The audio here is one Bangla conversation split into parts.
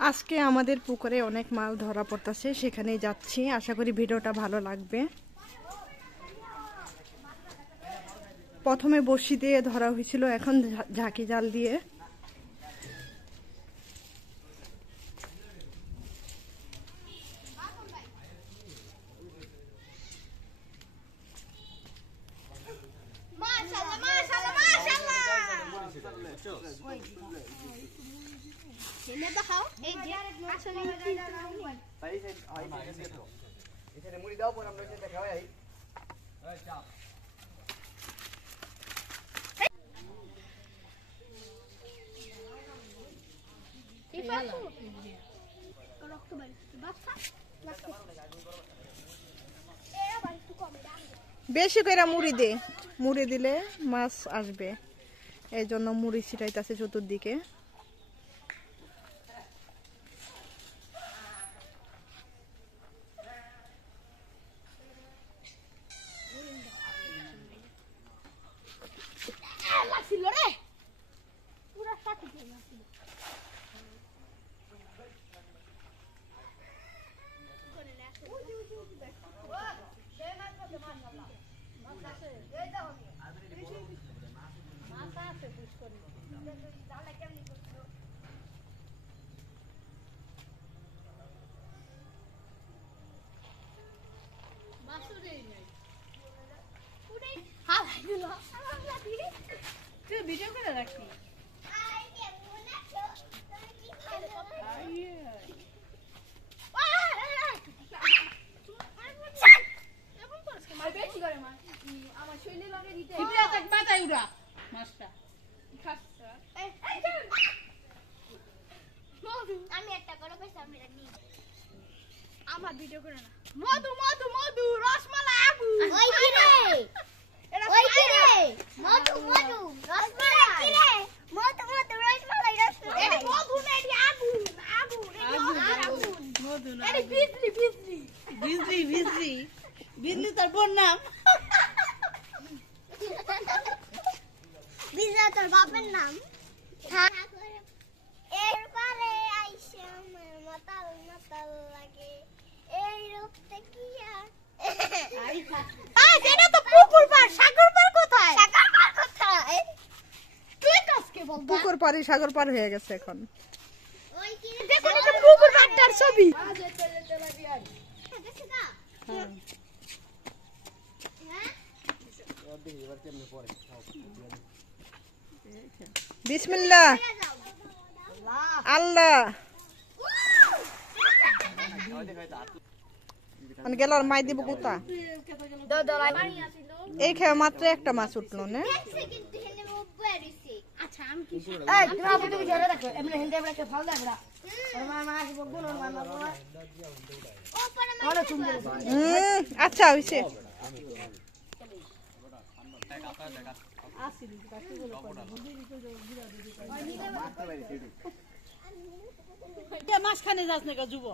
আজকে আমাদের পুকুরে অনেক মাছ ধরা পড়তেছে, সেখানেই যাচ্ছি। আশা করি ভিডিওটা ভালো লাগবে। প্রথমে বড়শি দিয়ে ধরা হয়েছিল, এখন ঝাঁকি জাল দিয়ে। বেশি করে মুড়ি দিলে মাছ আসবে, এই জন্য মুড়ি ছিটাইতেছে চতুর্দিকে। ভিডিও করে রাখি। আমার ভিডিও করে না। মধু মধু মধু রসমালাই আবু। ওই কি রে? ওই কি রে? মধু মধু রসমালাই কি রে? মধু মধু রসমালাই রসমালাই। এটা মধু না, এটা আগুন আগুন। এটা আগুন মধু না, এটা বিজলি বিজলি বিজলি বিজলি বিজলি তার বোন নাম। বিজলি তার বাপের নাম। এরপরে আইসা মাতাল মাতাল লাগে এই রূপতে কি আর। এটা তো পুকুর পার, সাগর পার কোথায়? সাগর পার কোথায়? তুই কাজকে বল। পুকুর পারে সাগর পার হয়ে গেছে এখন। ওই কি দেখো এটা পুকুর পাড়টার ছবি। বিসমিল্লাহ আল্লাহ। মানে গেল মাই দিব কোথা? এই খেয়ে মাত্র একটা মাছ উঠলো না। আচ্ছা হয়েছে। মাঝখানে যাস না যুব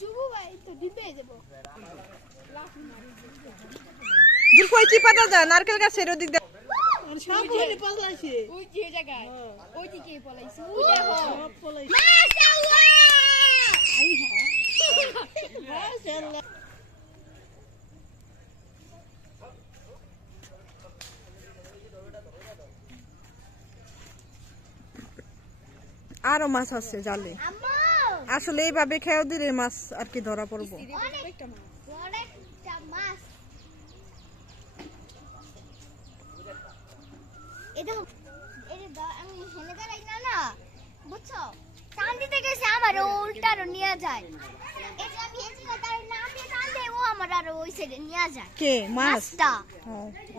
যুবু ভাই তো ডিপে যাব। কই চিপাটা যা নারকেল গাছের ওদিক দে। সব হলি পলাইছে ওই যে জায়গায়, ওই দিকে পলাইছে। ওই দেখো সব পলাইছে। মাশাআল্লাহ আই হ্যাঁ মাশাআল্লাহ। আরো মাছ আছে জালে। আসলে এইভাবে খেয়েও দিলে মাছ আর কি ধরা পড়বো।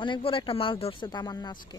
অনেক বড় একটা মাছ ধরছে তো আমার না আজকে।